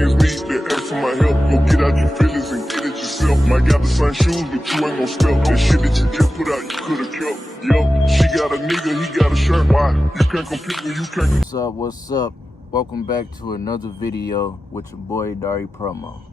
against me, then ask for my help. Go get out your feelings and get it yourself. Might got the same shoes, but you ain't gon' step. That shit that you just put out, you could've kept. Yup, she got a nigga, he got a shirt. Why? You can't compete when you can't. What's up, what's up? Welcome back to another video with your boy Dari Promo.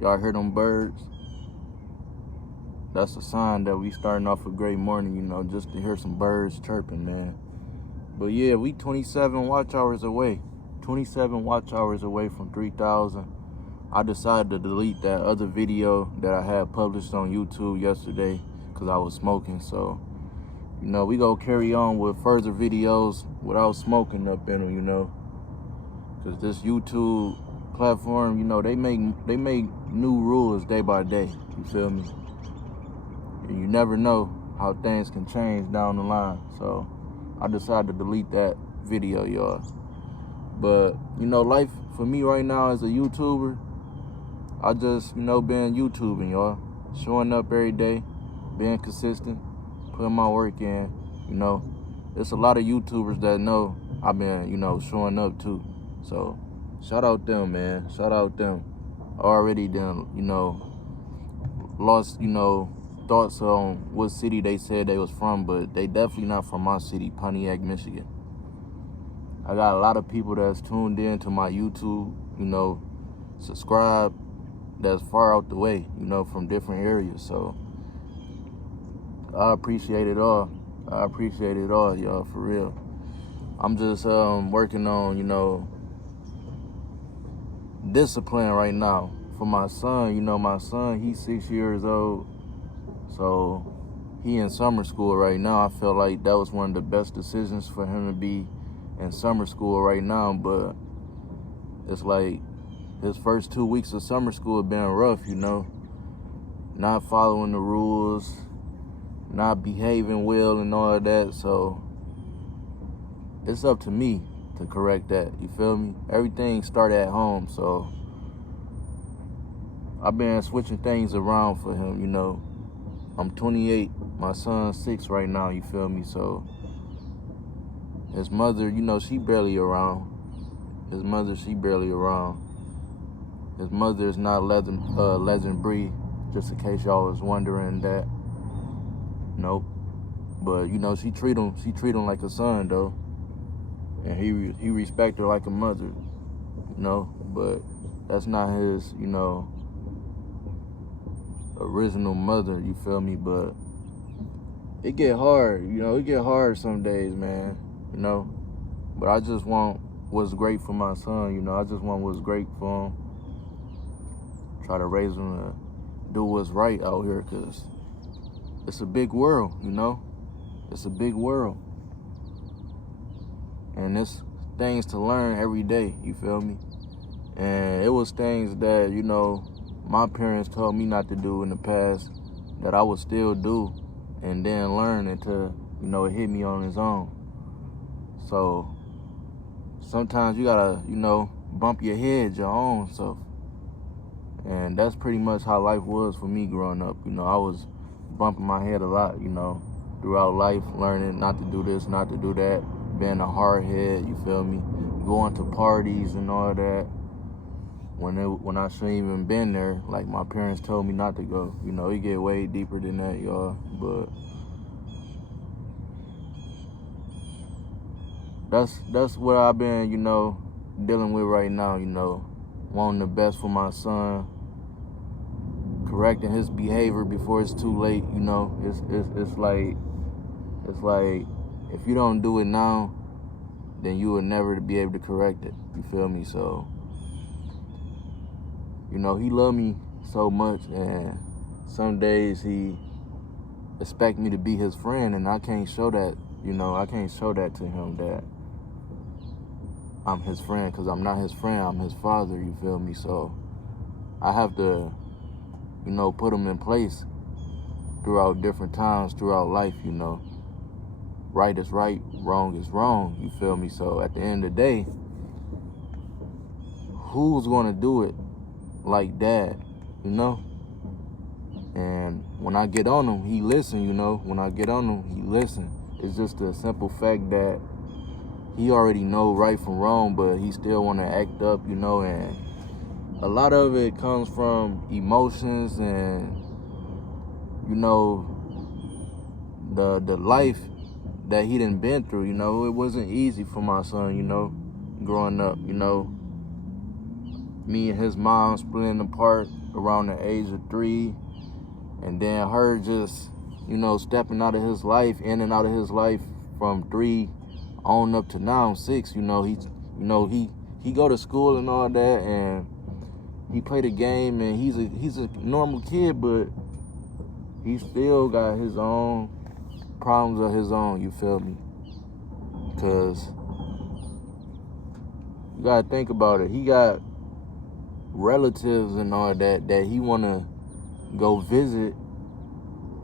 Y'all hear them birds? That's a sign that we starting off a great morning, you know, just to hear some birds chirping, man. But yeah, we 27 watch hours away. 27 watch hours away from 3,000. I decided to delete that other video that I had published on YouTube yesterday because I was smoking. So, you know, we gonna carry on with further videos without smoking up in them, you know. Because this YouTube platform, you know, they make new rules day by day, you feel me? And you never know how things can change down the line. So I decided to delete that video, y'all. But, you know, life for me right now as a YouTuber, I just, you know, been YouTubing, y'all. Showing up every day, being consistent, putting my work in, you know. There's a lot of YouTubers that know I've been, you know, showing up too. So, shout out them, man. Shout out them. Already done, you know, lost, you know, thoughts on what city they said they was from, but they definitely not from my city, Pontiac, Michigan. I got a lot of people that's tuned in to my YouTube, you know, subscribe, that's far out the way, you know, from different areas. So I appreciate it all. I appreciate it all, y'all, for real. I'm just working on, you know, discipline right now for my son. You know, my son, he's 6 years old, so he in summer school right now. I felt like that was one of the best decisions for him to be in summer school right now, but it's like his first 2 weeks of summer school have been rough, you know, not following the rules, not behaving well and all of that. So it's up to me to correct that, you feel me? Everything started at home, so I've been switching things around for him, you know. I'm 28, my son's 6 right now, you feel me? So his mother, you know, she barely around. His mother, she barely around. His mother is not legendary, just in case y'all was wondering that. Nope. But, you know, she treat him like a son, though. And he respect her like a mother, you know. But that's not his, you know, original mother, you feel me? But it get hard, you know, it get hard some days, man, you know. But I just want what's great for my son, you know. I just want what's great for him. Try to raise him to do what's right out here, because it's a big world, you know. It's a big world. And it's things to learn every day, you feel me? And it was things that, you know, my parents told me not to do in the past that I would still do and then learn until, you know, it hit me on its own. So sometimes you gotta, you know, bump your head your own self. And that's pretty much how life was for me growing up. You know, I was bumping my head a lot, you know, throughout life, learning not to do this, not to do that, being a hard head, you feel me? Going to parties and all that when I shouldn't even been there, like my parents told me not to go. You know, it get way deeper than that, y'all. But that's what I've been, you know, dealing with right now, you know. Wanting the best for my son, correcting his behavior before it's too late, you know. It's like if you don't do it now, then you will never be able to correct it, you feel me? So, you know, he loved me so much, and some days he expect me to be his friend, and I can't show that, you know. I can't show that to him that I'm his friend, because I'm not his friend, I'm his father, you feel me? So I have to, you know, put him in place throughout different times throughout life, you know. Right is right, wrong is wrong, you feel me? So at the end of the day, who's gonna do it like dad, you know? And when I get on him, he listen, you know. When I get on him, he listen. It's just a simple fact that he already know right from wrong, but he still want to act up, you know, and a lot of it comes from emotions and, you know, the life that he done been through. You know, it wasn't easy for my son, you know, growing up. You know, me and his mom splitting apart around the age of 3, and then her just, you know, stepping out of his life, in and out of his life from 3 on up to now 6. You know, he go to school and all that, and he play the game, and he's a normal kid, but he still got his own problems of his own, you feel me? Because you gotta think about it. He got relatives and all that he wanna go visit,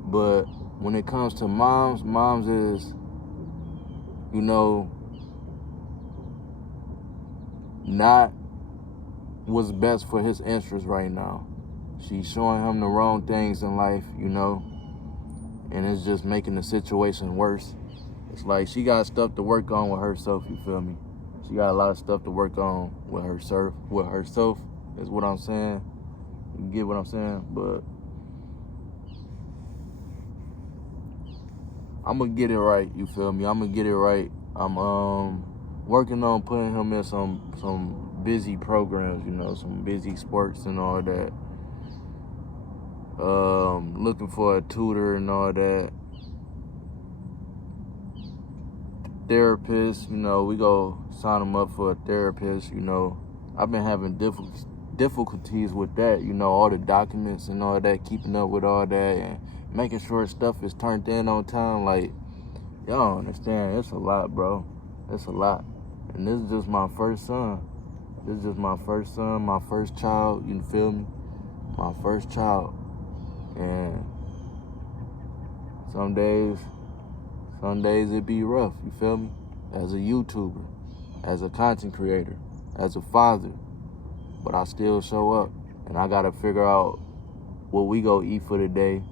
but when it comes to moms is, you know, not what's best for his interest right now. She's showing him the wrong things in life, you know, and it's just making the situation worse. It's like she got stuff to work on with herself, you feel me? She got a lot of stuff to work on with herself, is what I'm saying. You get what I'm saying? But I'm gonna get it right, you feel me? I'm gonna get it right. I'm working on putting him in some busy programs, you know, some busy sports and all that. Looking for a tutor and all that. Therapist, you know, we go sign him up for a therapist, you know. I've been having difficulties with that, you know, all the documents and all that, keeping up with all that, and making sure stuff is turned in on time. Like, y'all don't understand, it's a lot, bro. It's a lot. And this is just my first son. This is just my first son, my first child, you feel me? My first child. And some days it be rough, you feel me? As a YouTuber, as a content creator, as a father. But I still show up, and I gotta figure out what we go eat for the day,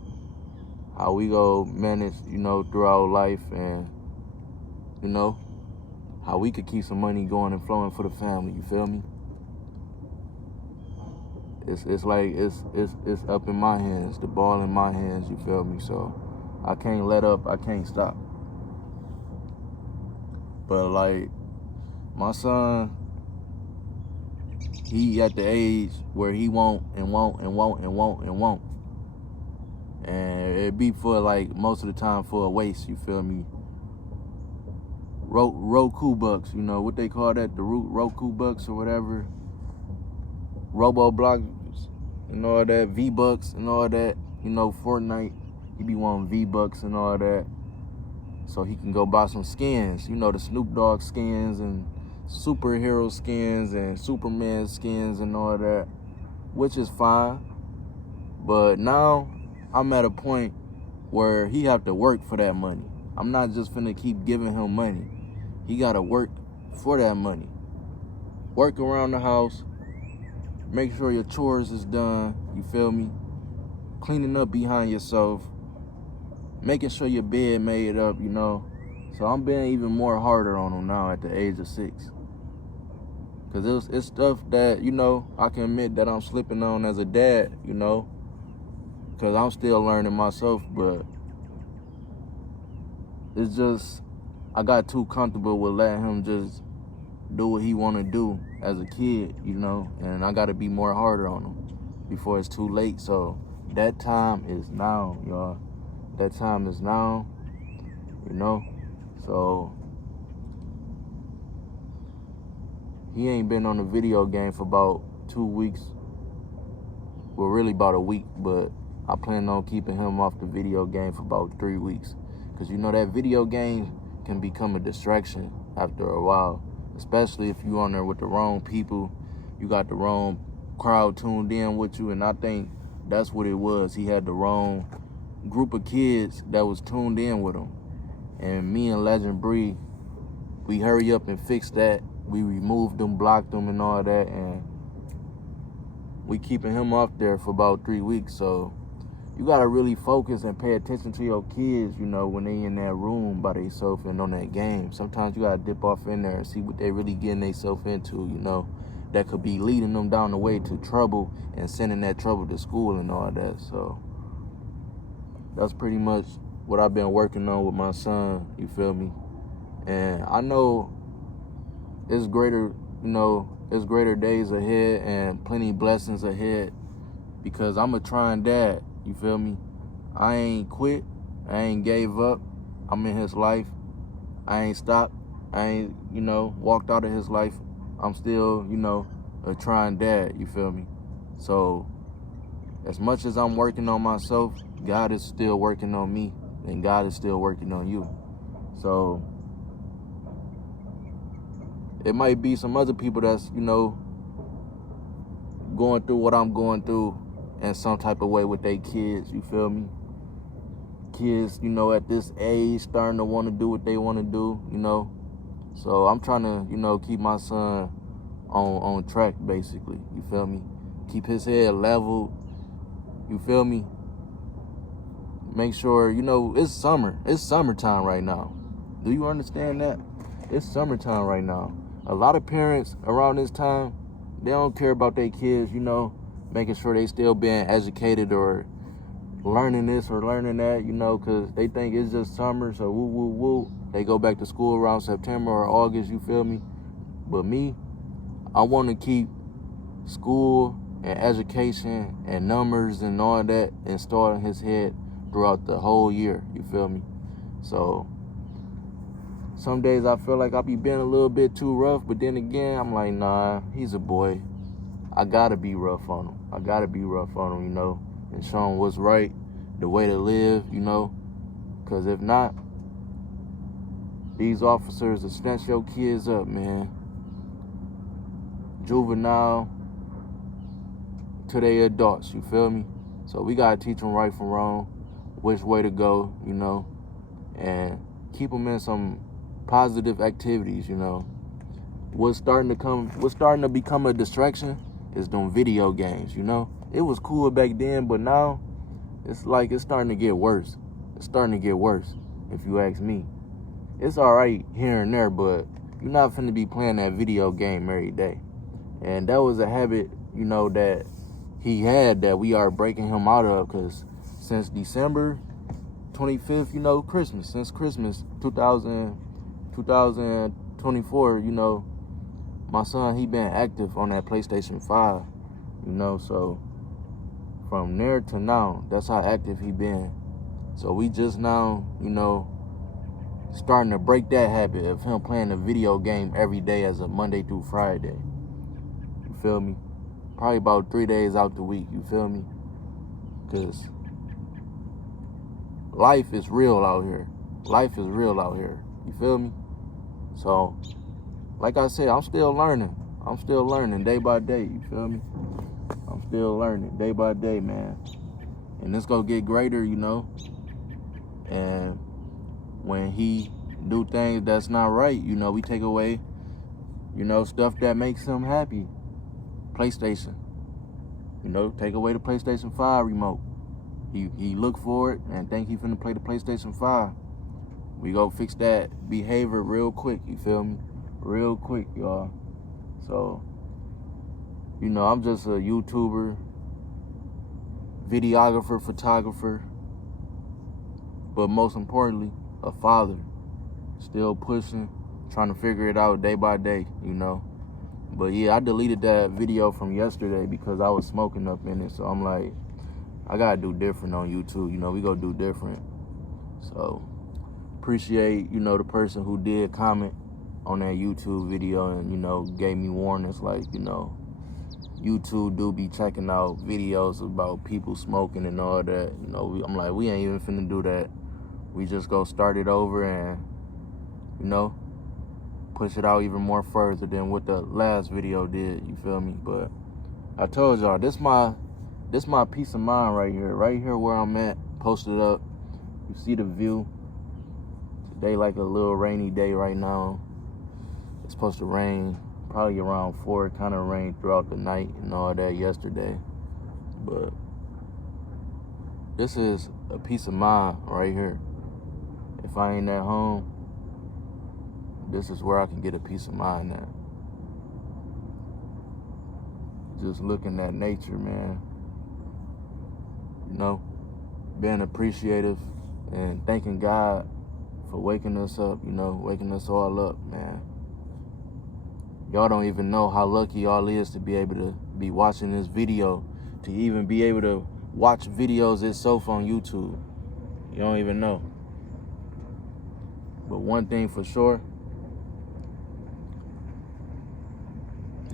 how we go manage, you know, throughout life, and, you know, how we could keep some money going and flowing for the family, you feel me? It's like it's up in my hands, the ball in my hands, you feel me? So I can't let up, I can't stop. But like, my son, he at the age where he won't. And it be for, like, most of the time for a waste, you feel me? Roku bucks, you know, what they call that, the Roku bucks or whatever. Robo blocks and all that, V-bucks and all that. You know, Fortnite, he be wanting V-bucks and all that. So he can go buy some skins, you know, the Snoop Dogg skins and superhero skins and Superman skins and all that, which is fine. But now I'm at a point where he have to work for that money. I'm not just finna keep giving him money. He gotta work for that money. Work around the house, make sure your chores is done, you feel me? Cleaning up behind yourself, making sure your bed made up, you know? So I'm being even more harder on him now at the age of 6. Cause it's stuff that, you know, I can admit that I'm slipping on as a dad, you know? Cause I'm still learning myself, but it's just, I got too comfortable with letting him just do what he wanna do as a kid, you know? And I gotta be more harder on him before it's too late. So that time is now, y'all. That time is now, you know? So he ain't been on a video game for about 2 weeks. Well, really about a week, but I plan on keeping him off the video game for about 3 weeks. Because, you know, that video game can become a distraction after a while, especially if you on there with the wrong people. You got the wrong crowd tuned in with you, and I think that's what it was. He had the wrong group of kids that was tuned in with him. And me and Legend Bree, we hurry up and fix that. We removed them, blocked them, and all that, and we keeping him off there for about 3 weeks. So you gotta really focus and pay attention to your kids, you know, when they in that room by themselves and on that game. Sometimes you gotta dip off in there and see what they really getting themselves into, you know. that could be leading them down the way to trouble and sending that trouble to school and all that. So that's pretty much what I've been working on with my son, you feel me? And I know it's greater, it's greater days ahead and plenty blessings ahead, because I'm a trying dad, you feel me? I ain't quit, I ain't gave up. I'm in his life. I ain't stopped. I ain't, walked out of his life. I'm still, a trying dad, you feel me? So as much as I'm working on myself, God is still working on me, and God is still working on you. So it might be some other people that's, going through what I'm going through in some type of way with their kids, you feel me? Kids, at this age, starting to want to do what they want to do, So I'm trying to, keep my son on track, basically, you feel me? Keep his head leveled, you feel me? Make sure, it's summer. It's summertime right now. Do you understand that? It's summertime right now. A lot of parents around this time, they don't care about their kids, making sure they still being educated or learning this or learning that, because they think it's just summer, so woo, woo, woo. They go back to school around September or August, you feel me? But me, I want to keep school and education and numbers and all that installed in his head throughout the whole year, you feel me? So some days I feel like I be being a little bit too rough, but then again, I'm like, nah, he's a boy. I gotta be rough on him. And show him what's right, the way to live, because if not, these officers will snatch your kids up, man. Juvenile to they adults, you feel me? So we gotta teach them right from wrong, which way to go, and keep them in some positive activities, What's starting to become a distraction is them video games, It was cool back then, but now it's like it's starting to get worse. It's starting to get worse, if you ask me. It's all right here and there, but you're not finna be playing that video game every day. And that was a habit, that he had that we are breaking him out of, because since December 25th, Christmas, since Christmas 2024, my son, he been active on that PlayStation 5, so from there to now, that's how active he been. So we just now, starting to break that habit of him playing a video game every day as a Monday through Friday. You feel me? Probably about 3 days out the week, you feel me? Because life is real out here. You feel me? So, like I said, I'm still learning day by day, you feel me? I'm still learning day by day, man. And it's gonna get greater, And when he do things that's not right, we take away, stuff that makes him happy. PlayStation. Take away the PlayStation 5 remote. He look for it and think he finna play the PlayStation 5. We go fix that behavior real quick, you feel me? Real quick, y'all. So, I'm just a YouTuber, videographer, photographer, but most importantly, a father. Still pushing, trying to figure it out day by day, But yeah, I deleted that video from yesterday because I was smoking up in it. So I'm like, I gotta do different on YouTube. We gonna do different. So appreciate, the person who did comment on that YouTube video and, gave me warnings like, YouTube do be checking out videos about people smoking and all that. I'm like, we ain't even finna do that. We just go start it over and, push it out even more further than what the last video did, you feel me? But I told y'all, this my peace of mind right here where I'm at, posted up. You see the view. Today like a little rainy day right now. It's supposed to rain probably around 4. It kind of rained throughout the night and all that yesterday. But this is a peace of mind right here. If I ain't at home, this is where I can get a peace of mind at. just looking at nature, man. You know, being appreciative and thanking God for waking us up, you know, waking us all up, man. Y'all don't even know how lucky y'all is to be able to be watching this video, to even be able to watch videos itself on YouTube. You don't even know. But one thing for sure,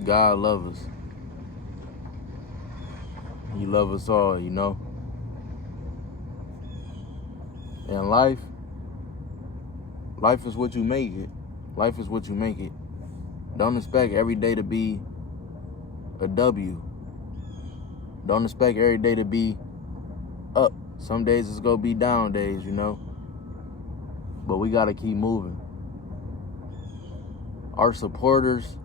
God loves us. He loves us all, you know. And life is what you make it. Life is what you make it. Don't expect every day to be a W. Don't expect every day to be up. Some days it's gonna be down days, you know. But we gotta keep moving. Our supporters,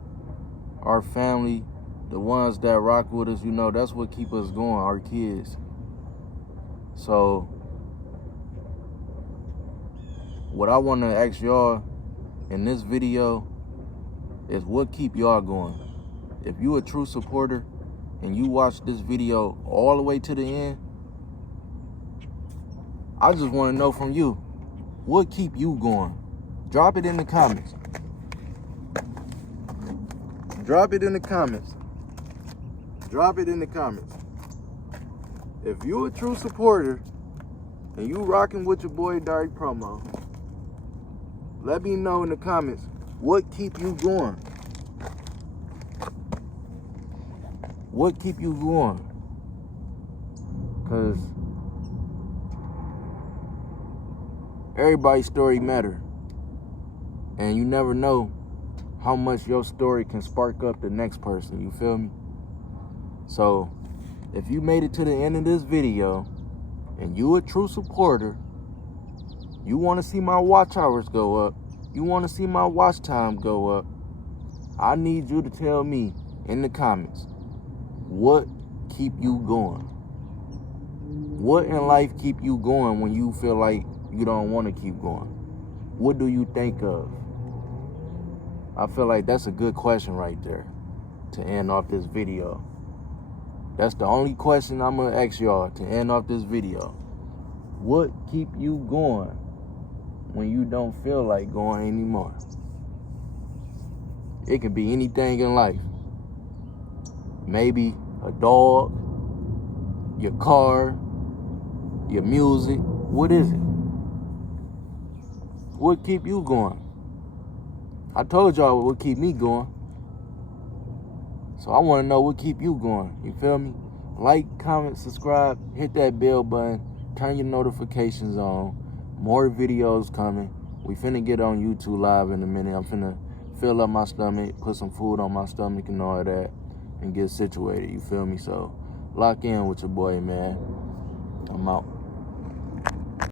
our family, the ones that rock with us, you know, that's what keep us going, our kids. So, what I want to ask y'all in this video is what keep y'all going. If you a true supporter and you watch this video all the way to the end, I just want to know from you, what keep you going? Drop it in the comments. Drop it in the comments. Drop it in the comments. If you a true supporter and you rocking with your boy Direct Promo, let me know in the comments what keep you going. What keep you going? Cause everybody's story matter, and you never know how much your story can spark up the next person. You feel me? So, if you made it to the end of this video and you a true supporter, you want to see my watch hours go up, you want to see my watch time go up, I need you to tell me in the comments, what keep you going? What in life keep you going when you feel like you don't want to keep going? What do you think of? I feel like that's a good question right there to end off this video. That's the only question I'm going to ask y'all to end off this video. What keep you going when you don't feel like going anymore? It could be anything in life. Maybe a dog, your car, your music. What is it? What keep you going? I told y'all what keep me going. So I want to know what keep you going. You feel me? Like, comment, subscribe, hit that bell button, turn your notifications on. More videos coming. We finna get on YouTube live in a minute. I'm finna fill up my stomach, put some food on my stomach and all that, and get situated. You feel me? So lock in with your boy, man. I'm out.